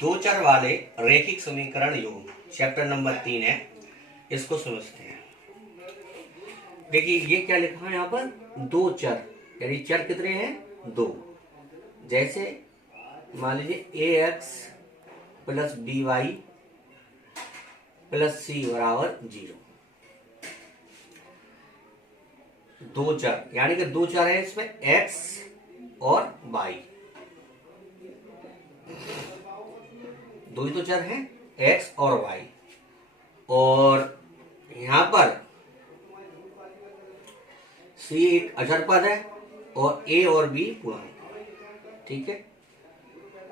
दो चर वाले रैखिक समीकरण योग चैप्टर नंबर 3 है, इसको समझते हैं। देखिए ये क्या लिखा है यहाँ पर, दो चर, यानी चर कितने हैं, दो। जैसे मान लीजिए a x plus b y plus c बराबर 0। दो चर यानी कि दो चर है इसमें एक्स और वाई, दो ही तो चर हैं एक्स और वाई। और यहां पर सी एक अचर पद है और ए और बी पूर्णांक, ठीक है।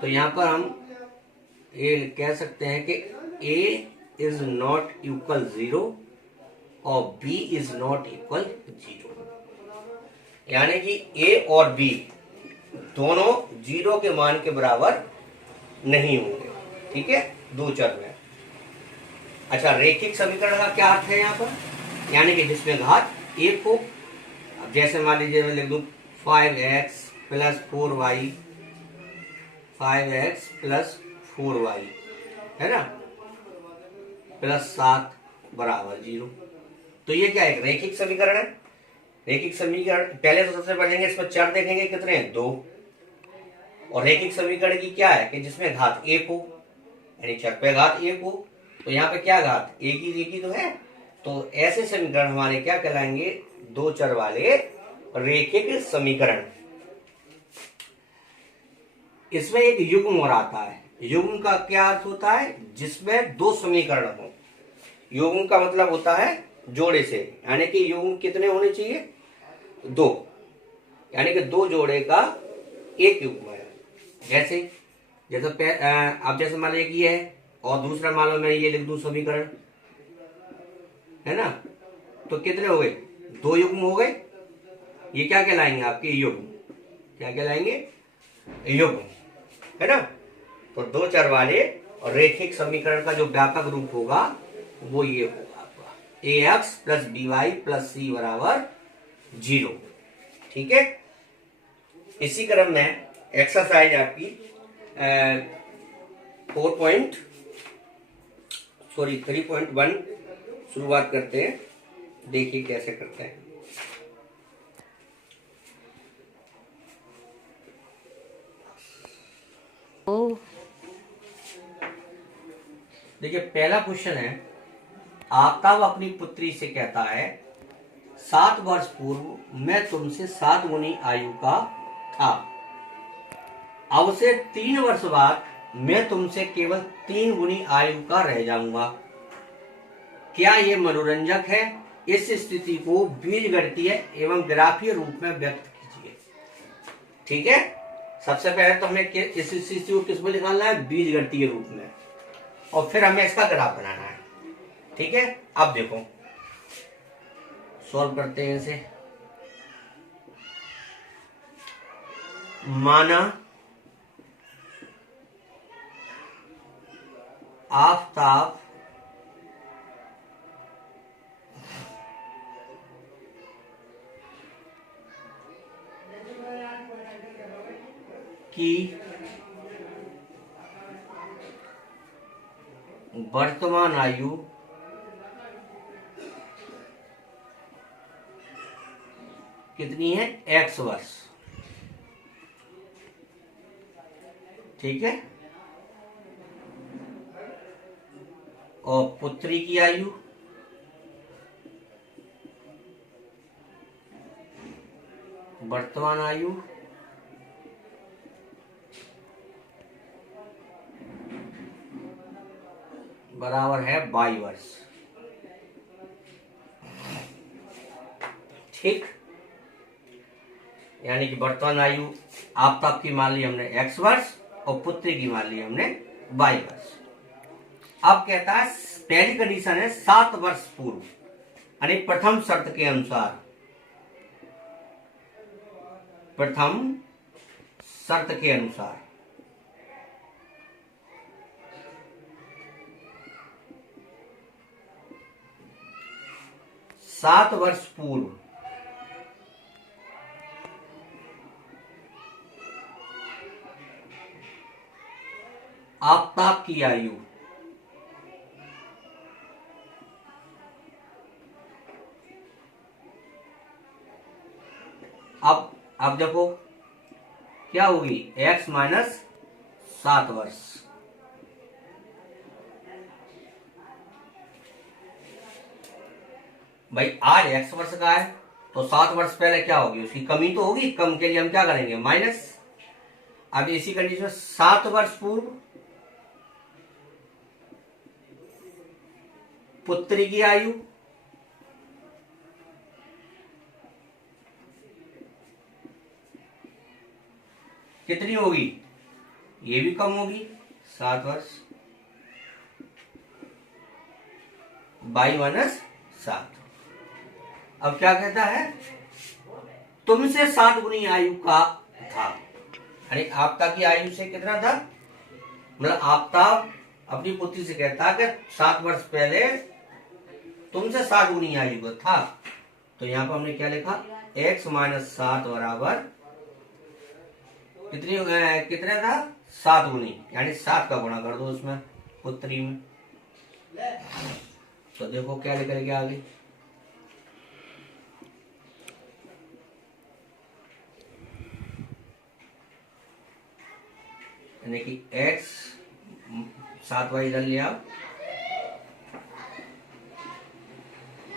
तो यहां पर हम ये कह सकते हैं कि ए इज नॉट इक्वल 0 और बी इज नॉट इक्वल 0, यानी कि ए और बी दोनों 0 के मान के बराबर नहीं होंगे, ठीक है, दो चर में। अच्छा, रैखिक समीकरण का क्या अर्थ है यहाँ पर, यानी कि जिसमें घात एक हो। अब जैसे मान लीजिए मैं लिख दूं 5x plus 4y, 5x plus 4y है ना, प्लस 7 बराबर 0। तो ये क्या है, रैखिक समीकरण है। रैखिक समीकरण पहले तो सबसे पढ़ेंगे, इसमें चर देखेंगे कितने हैं, दो। और रैखिक समीकरण की क्या है कि जिसमें घात एक हो, यानी चर पे घात एक हो। तो यहाँ पे क्या घात एक ही तो है। तो ऐसे समीकरण हमारे क्या कहलाएंगे, दो चर वाले रैखिक समीकरण। इसमें एक युग्म और आता है। युग्म का क्या अर्थ होता है, जिसमें दो समीकरण हो। युग्म का मतलब होता है जोड़े से, यानी कि युग्म कितने होने चाहिए, दो, यानी कि दो जोड़े का एक युग्म है। जैसे आप जैसे मान लीजिए ये है और दूसरा मान लो मैं ये लिख दूं समीकरण, है ना, तो कितने हो गए, दो युग्म हो गए। ये क्या कहलाएंगे आपके, युग्म। क्या कहलाएंगे, युग्म, है ना। तो दो चर वाले और रैखिक समीकरण का जो व्यापक रूप होगा वो ये होगा आपका a x plus b y plus c बराबर 0, ठीक है। इसी क्रम में एक्सरसाइज आपकी 3.1 शुरुआत करते हैं। देखिए कैसे करते हैं। देखिए पहला क्वेश्चन है, आफ्ताब अपनी पुत्री से कहता है 7 वर्ष पूर्व मैं तुमसे 7 गुनी आयु का था, अब से 3 वर्ष बाद मैं तुमसे केवल 3 गुनी आयु का रह जाऊंगा। क्या ये मनोरंजक है, इस स्थिति को बीजगणितीय एवं ग्राफीय रूप में व्यक्त कीजिए। ठीक है, सबसे पहले तो हमें इस स्थिति को किस में निकालना है, बीजगणितीय रूप में, और फिर हमें इसका ग्राफ बनाना है। ठीक है, अब देखो सॉल्व करते हैं इसे। माना आफ्ताब की वर्तमान आयु कितनी है, x वर्ष। ठीक है, और पुत्री की आयु वर्तमान आयु बराबर है 22 वर्ष। ठीक, यानी कि वर्तमान आयु आफ्ताब की मान ली हमने x वर्ष और पुत्री की मान ली हमने 22 वर्ष। अब कहता है पहली कंडीशन है 7 वर्ष पूर्व, यानी प्रथम शर्त के अनुसार, प्रथम शर्त के अनुसार 7 वर्ष पूर्व आफताब की आयु, अब देखो क्या होगी, x माइनस 7 वर्ष। भाई आज x वर्ष का है तो 7 वर्ष पहले क्या होगी, उसकी कमी तो होगी, कम के लिए हम क्या करेंगे, माइनस। अब इसी कंडीशन में 7 वर्ष पूर्व पुत्री की आयु, कितनी होगी, ये भी कम होगी, 7 वर्ष, बाई माइनस 7। अब क्या कहता है, तुमसे 7 गुनी आयु का था, यानी आफताब की आयु से कितना था, मतलब आफताब अपनी पुत्री से कहता कि 7 वर्ष पहले तुमसे 7 गुनी आयु का था। तो यहां पर हमने क्या लिखा, x माइनस 7 बराबर कितने था, 7 गुनी, यानी 7 का गुणा कर दो उसमें पुत्री में। तो देखो क्या निकल गया आगे, यानी कि x 7 वाई इधर लिया,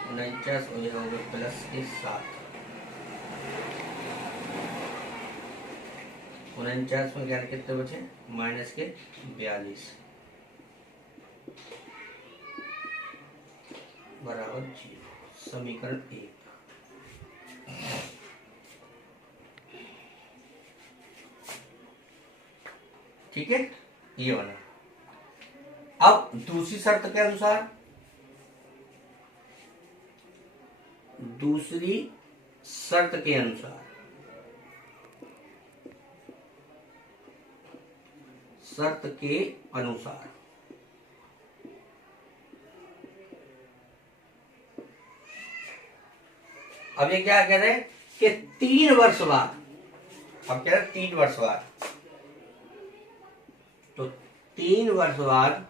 49 हो जाएगा प्लस के 7, 49 में क्या कितने बचे, माइनस के 42 बराबर 0, समीकरण 1। ठीक है, ये बना। अब दूसरी शर्त के अनुसार, दूसरी शर्त के अनुसार, शर्त के अनुसार अब ये क्या कह रहे हैं कि 3 वर्ष बाद, अब कह रहे हैं 3 वर्ष बाद, तो 3 वर्ष बाद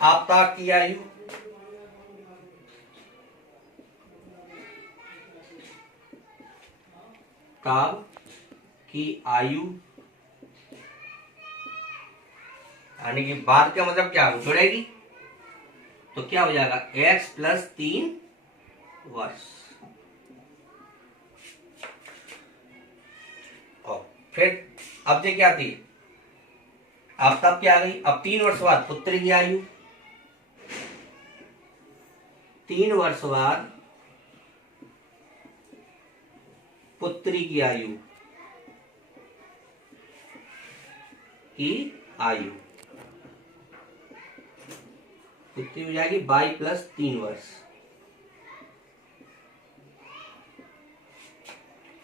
आफताब की आयु, ताब की आयु, यानी कि बाद का मतलब क्या जुड़ेगी, तो क्या हो जाएगा x प्लस 3 वर्ष। और फिर अब ये क्या थी, आफताब क्या आ गई, अब 3 वर्ष बाद पुत्री की आयु, 3 वर्ष बाद पुत्री की आयु, पुत्री हो जाएगी 22 प्लस 3 वर्ष।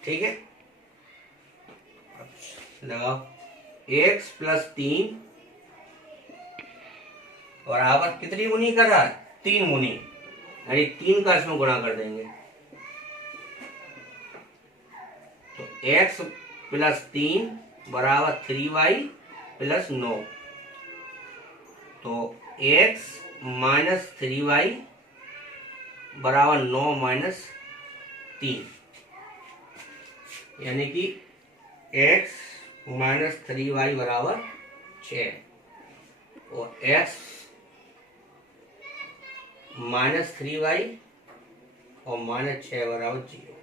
ठीक है, लगाओ x प्लस 3 और आवर कितनी गुनी कर रहा है, 3 गुनी, यानी 3 का इसमें गुणा कर देंगे, तो x प्लस 3 बराबर 3y प्लस 9, तो x माइनस 3y बराबर 9 माइनस 3, यानी कि x माइनस 3y बराबर 6 और x माइनस 3y और माइनस 6 बराबर 0।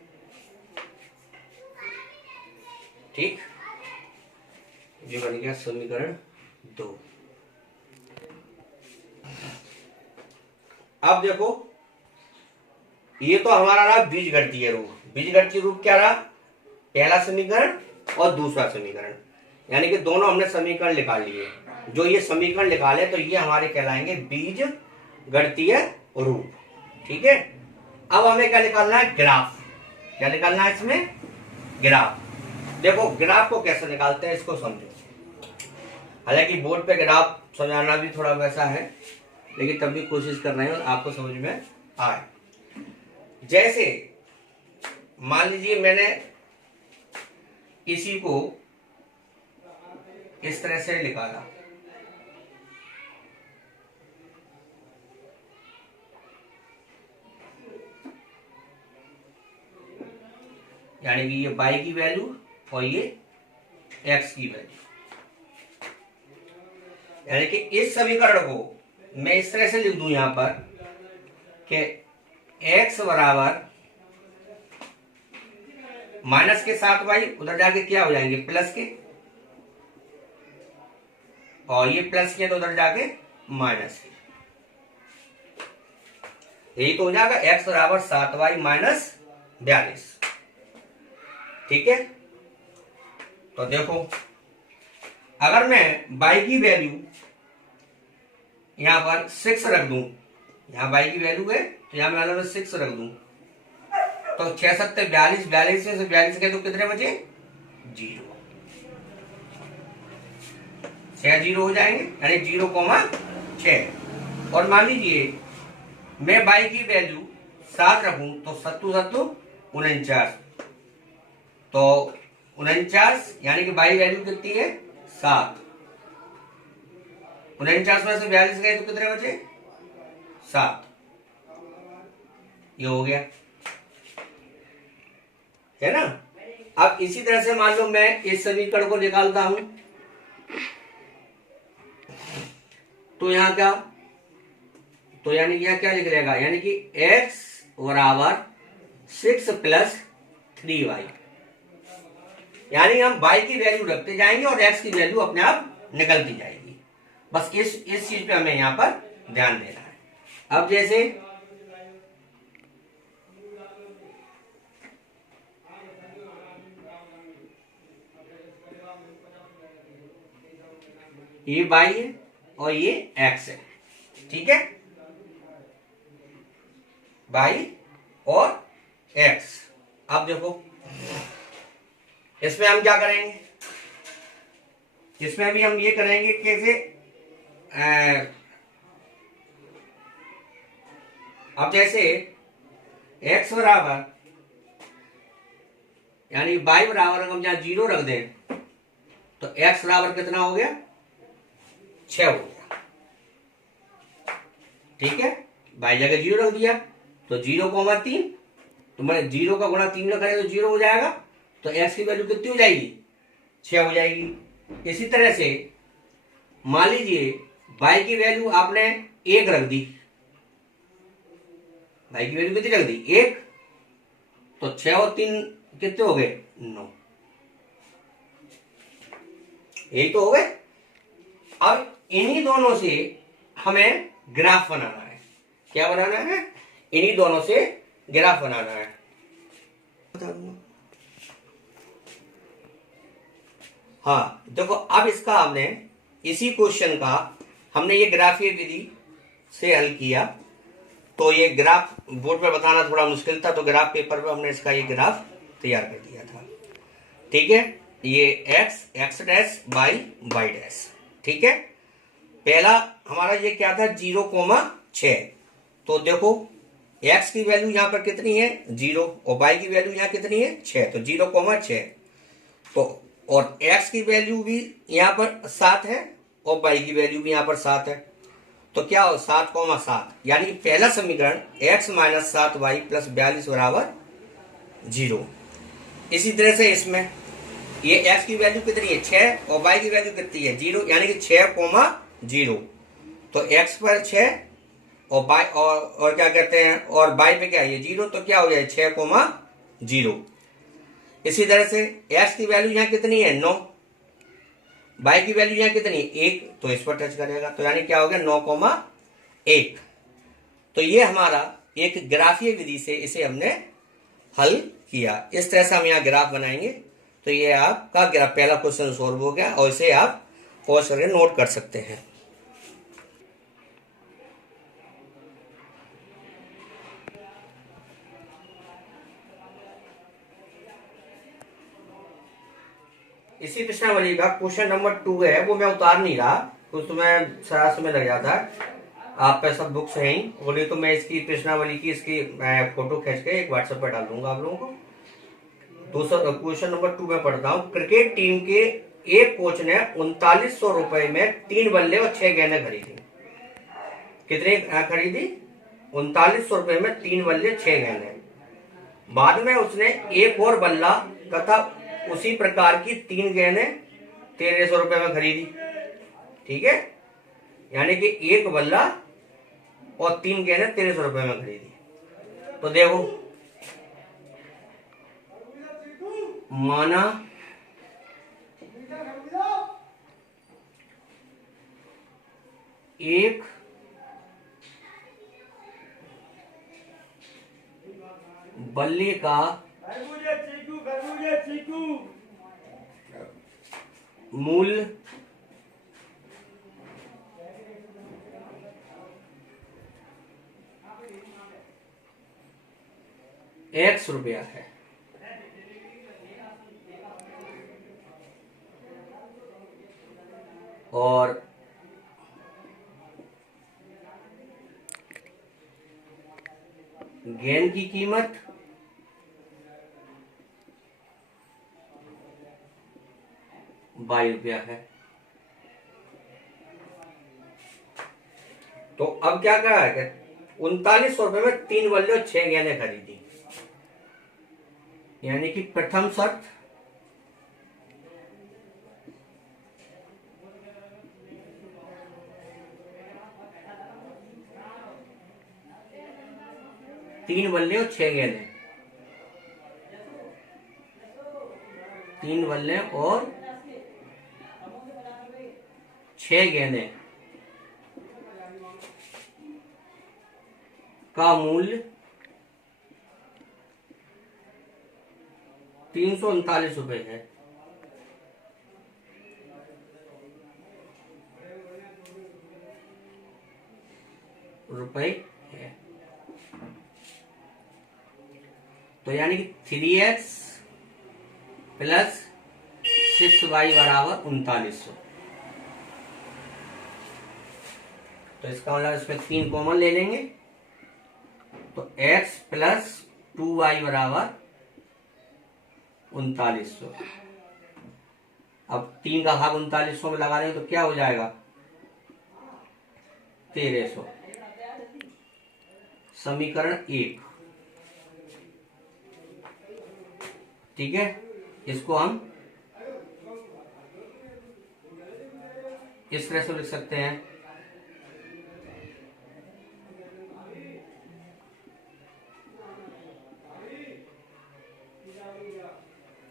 ठीक, ये बन गया समीकरण 2। अब देखो ये तो हमारा रहा बीजगणितीय रूप, बीजगणितीय रूप क्या रहा, पहला समीकरण और दूसरा समीकरण, यानी कि दोनों हमने समीकरण निकाल लिए। जो ये समीकरण निकाले तो ये हमारे कहलाएंगे बीजगणितीय रूप। ठीक है, अब हमें क्या निकालना है, ग्राफ। क्या निकालना है इसमें, ग्राफ। देखो ग्राफ को कैसे निकालते हैं इसको समझो, हालांकि बोर्ड पे ग्राफ समझाना भी थोड़ा वैसा है, लेकिन तब भी कोशिश कर रहे हैं आपको समझ में आए। जैसे मान लीजिए मैंने इसी को इस तरह से निकाला, यानी कि ये y की वैल्यू और ये x की वैल्यू, यानी कि इस समीकरण को मैं इस तरह से लिख दूं यहां पर कि x बराबर माइनस के 7y, उधर जाके क्या हो जाएंगे प्लस के, और ये प्लस के तो उधर जाके माइनस के, यही तो हो जाएगा x बराबर 7y माइनस 42। ठीक है, तो देखो अगर मैं y की वैल्यू यहां पर 6 रख दूं, यहां y की वैल्यू है तो यहां मैं 6 रख दूं, तो 6 7 42, 42 में से 42 के तो कितने बचे 0, 6 0 हो जाएंगे, यानी 0,6। और मान लीजिए मैं y की वैल्यू 7 रखूं तो 7 7 49, तो 49 यानी कि y वैल्यू कितनी है 7, 49 में से 42 गए तो कितने बचे 7, ये हो गया, है ना। अब इसी तरह से मान लो मैं इस समीकरण को निकालता हूं, तो यहां क्या, तो यानी यहां क्या लिख रहेगा, यानी कि x बराबर 6 प्लस 3y, यानी हम y की वैल्यू रखते जाएंगे और x की वैल्यू अपने आप निकलती जाएगी। बस इस चीज पे हमें यहां पर ध्यान देना है। अब जैसे ये y है और ये x है, ठीक है, y और x। अब देखो इसमें हम क्या करेंगे, इसमें भी हम ये करेंगे कैसे, अब जैसे x बराबर यानी y बराबर हम जहां 0 रख दें तो x बराबर कितना हो गया 6 हो गया, ठीक है, y जगह 0 रख दिया तो 0,3, तो मैं 0 का गुणा 3 करें तो 0 हो जाएगा, तो x की वैल्यू कितनी हो जाएगी 6 हो जाएगी। इसी तरह से मान लीजिए y की वैल्यू आपने 1 रख दी, y की वैल्यू कितनी रख दी 1, तो 6 और 3 कितने हो गए 9, यही तो हो गए। अब इन्हीं दोनों से हमें ग्राफ बनाना है, क्या बनाना है, इन्हीं दोनों से ग्राफ बनाना है। हाँ देखो अब इसका हमने इसी क्वेश्चन का हमने ये ग्राफीय विधि से हल किया, तो ये ग्राफ बोर्ड पर बताना थोड़ा मुश्किल था, तो ग्राफ पेपर पर हमने इसका ये ग्राफ तैयार कर दिया था, ठीक है। ये x dash by y dash, ठीक है। पहला हमारा ये क्या था 0,6, तो देखो x की वैल्यू यहां पर कितनी है 0 और y की वैल्यू यहां कितनी है 6, तो 0,6, तो और x की वैल्यू भी यहां पर 7 है और y की वैल्यू भी यहां पर 7 है, तो क्या हो 7,7, यानी कि पहला समीकरण x माइनस 7y प्लस 42 बराबर 0। इसी तरह से इसमें ये x की वैल्यू कितनी है 6 और y की वैल्यू कितनी है 0, यानी कि 6,0, तो x पर 6 और y और क्या कहते हैं और y पे क्या है 0, तो क्या हो जाए 6,0। इसी तरह से x की वैल्यू यहाँ कितनी है 9, y की वैल्यू यहाँ कितनी है 1, तो इस पर टच करेगा, तो यानी क्या हो गया 9,1। तो ये हमारा एक ग्राफीय विधि से इसे हमने हल किया। इस तरह से हम यहाँ ग्राफ बनाएंगे, तो ये आपका ग्राफ पहला क्वेश्चन सॉल्व हो गया और इसे आप पॉज करके नोट कर सकते हैं। इसी प्रश्नावली का क्वेश्चन नंबर 2 है, वो मैं उतार नहीं रहा कुछ, तो मैं सारा समय लग जाता है, आप पे सब बुक्स हैं ही, बोले तो मैं इसकी प्रश्नावली की इसकी मैं फोटो खींच के एक व्हाट्सएप पर डाल दूंगा आप लोगों को। क्वेश्चन नंबर 2 में पढ़ता हूं। क्रिकेट टीम के एक कोच ने 3900 रुपए में 3 बल्ले और 6 गेंदें खरीदी। कितने खरीदी? 3900 रुपए में 3 बल्ले 6 गेंदें। बाद में उसने एक और बल्ला तथा उसी प्रकार की 3 गेंदें 1300 रुपए में खरीदी। ठीक है, यानी कि एक बल्ला और 3 गेंदें 1300 रुपए में खरीदी। तो देखो, माना एक बल्ले का मूल्य X रुपया है और गेंद की कीमत ₹22 है। तो अब क्या करा है? 3900 रुपए में 3 बल्ले और 6 गेंदें खरीदी। यानी कि प्रथम शर्त तीन बल्ले और 6 गेंदें, 3 बल्ले और 6 गेंदें का मूल्य 339 रुपए है। रुपए है। तो यानी कि 3x प्लस 6y बराबर 3900। तो इसका मतलब इसमें 3 कॉमन ले लेंगे, तो x प्लस 2y बराबर 3900। अब 3 का भाग 3900 में लगा देंगे तो क्या हो जाएगा? 1300। समीकरण 1। ठीक है, इसको हम इस तरह से लिख सकते हैं।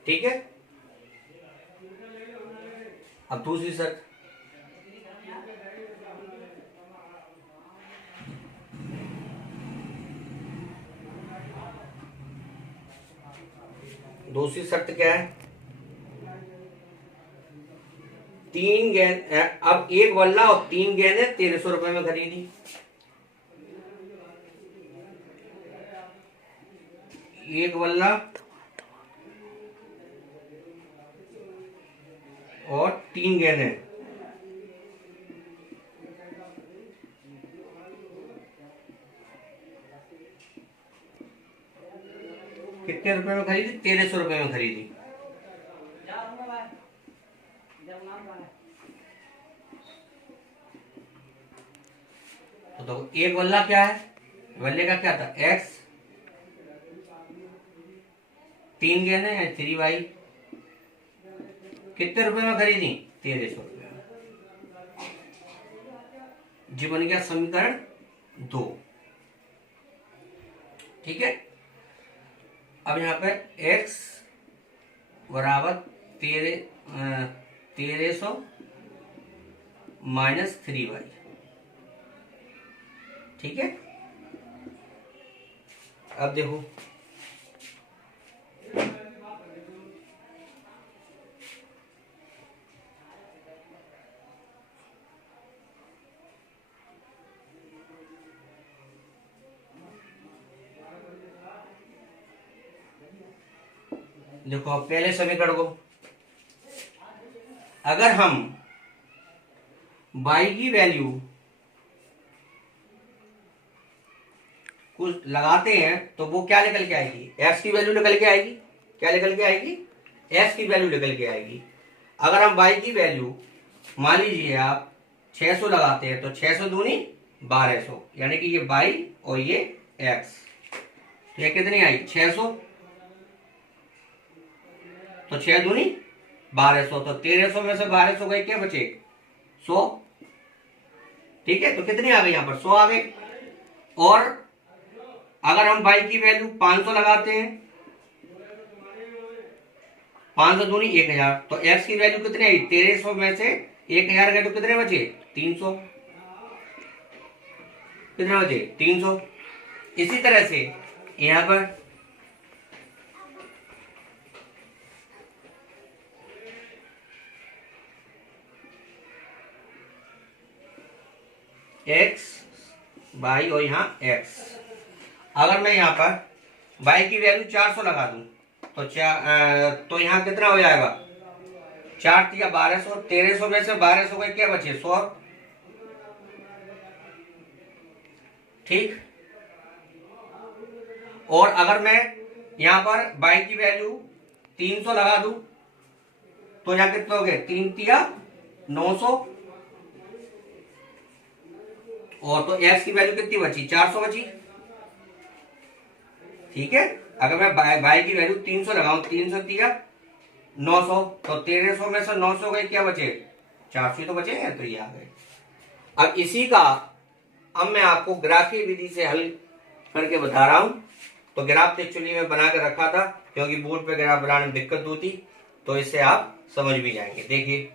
ठीक है, अब दूसरी शर्त। दूसरी शर्त क्या है? 3 गेंद, अब एक बल्ला और 3 गेंदें 1300 रुपए में खरीदी। एक बल्ला और 3 गेंदें कितने रुपए में खरीदी? 1300 रुपए में खरीदी। तो एक बल्ला क्या है? बल्ले का क्या था? x, 3 गेंदें हैं 3y। कितने रुपए में खरीदी? 1300 रुपए में। जी बन गया समीकरण 2। ठीक है, अब यहाँ पे x बराबर 1300 माइनस 3y। ठीक है, अब देखो देखो पहले समीकरण को अगर हम y की वैल्यू कुछ लगाते हैं तो वो क्या निकल के आएगी? x की वैल्यू निकल के आएगी। क्या निकल के आएगी, x की वैल्यू निकल के आएगी। अगर हम y की वैल्यू मान लीजिए आप 600 लगाते हैं तो 600 दूनी 1200, यानी कि ये y और ये x, ये कितनी आई 600, तो 6 दूनी 1200, तो 1300 में से 1200 गए, क्या बचे 100। ठीक है, तो कितनी आ गई यहाँ पर 100 आ गई। और अगर हम y की वैल्यू 500 लगाते हैं, 500 दूनी 1000, तो x की वैल्यू कितनी आई 1300 में से 1000 गए तो कितने बचे 300, कितने बचे 300। इसी तरह से यहां पर x y और यहाँ x, अगर मैं यहाँ पर y की वैल्यू 400 लगा दूं तो यहाँ कितना हो जाएगा 4 तिया 1200, 1300 में से 1200 का क्या बचे 100। ठीक, और अगर मैं यहाँ पर y की वैल्यू 300 लगा दूं तो यहाँ कितना हो गया 3 तिया 900, और तो x की वैल्यू कितनी बची 400 बची। ठीक है, अगर मैं y की वैल्यू 300 लगाऊं, 300 तिया 900, तो 1300 में से 900 गए, क्या बचे 400 तो बचे हैं, तो ये आ गए। अब इसी का अब मैं आपको ग्राफीय विधि से हल करके बता रहा हूं। तो ग्राफ एक्चुअली मैं बना के रखा था, क्योंकि बोर्ड पे ग्राफ बनाने में दिक्कत होती, तो इससे आप समझ भी जाएंगे। देखिए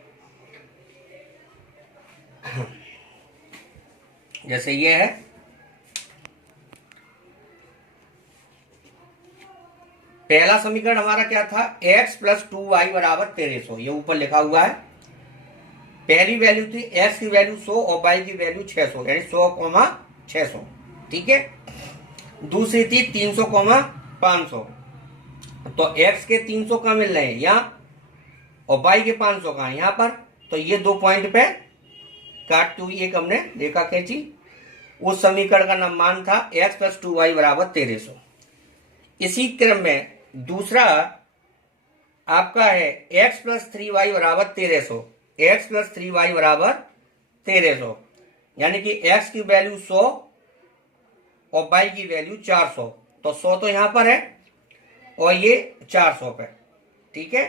जैसे ये है, पहला समीकरण हमारा क्या था, x प्लस 2y बराबर 1300, ये ऊपर लिखा हुआ है। पहली वैल्यू थी x की वैल्यू 100 और y की वैल्यू 600, यानी 100,600। ठीक है, दूसरी थी 300,500, तो x के 300 का मिल रहे हैं यहाँ और y के 500 का यहाँ पर, तो ये 2 पॉइंट पे काटती हुई एक हमने रेखा खींची। उस समीकरण का नाम मान था x प्लस 2y बराबर 1300। इसी क्रम में दूसरा आपका है x प्लस 3y बराबर 1300, x प्लस 3y बराबर 1300, यानी कि x की वैल्यू 100 और y की वैल्यू 400, तो 100 तो यहां पर है और ये 400 पे। ठीक है,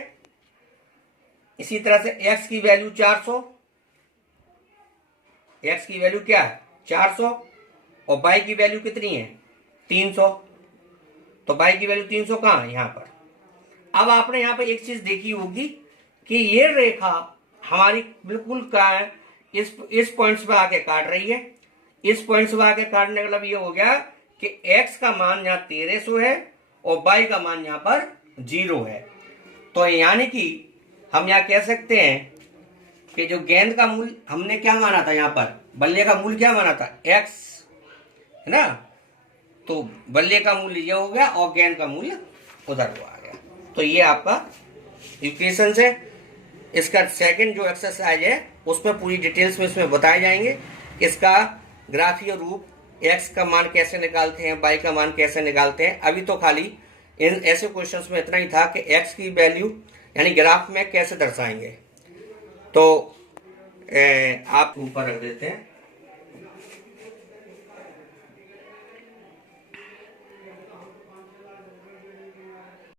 इसी तरह से x की वैल्यू 400, x की वैल्यू क्या है 400 और y की वैल्यू कितनी है 300, तो y की वैल्यू 300 कहां है यहां पर। अब आपने यहां पर एक चीज देखी होगी कि ये रेखा हमारी बिल्कुल का इस पॉइंट्स पे आके काट रही है। इस पॉइंट से आके काटने का मतलब ये हो गया कि x का मान यहाँ 1300 है और y का मान यहाँ पर 0 है। तो यानी कि हम यहाँ कह सकते हैं कि जो गेंद का मूल हमने क्या माना था, यहाँ पर बल्ले का मूल क्या माना था x, है ना, तो बल्ले का मूल्य ये हो गया और गेंद का मूल्य उधर को आ गया। तो ये आपका इक्वेशन है। इसका सेकंड जो एक्सरसाइज है उसमें पूरी डिटेल्स में इसमें बताए जाएंगे, इसका ग्राफीय रूप, x का मान कैसे निकालते हैं, y का मान कैसे निकालते हैं। अभी तो खाली इन ऐसे क्वेश्चंस में इतना ही था कि x की वैल्यू यानी ग्राफ में कैसे दर्शाएंगे। तो आप ऊपर रख देते हैं।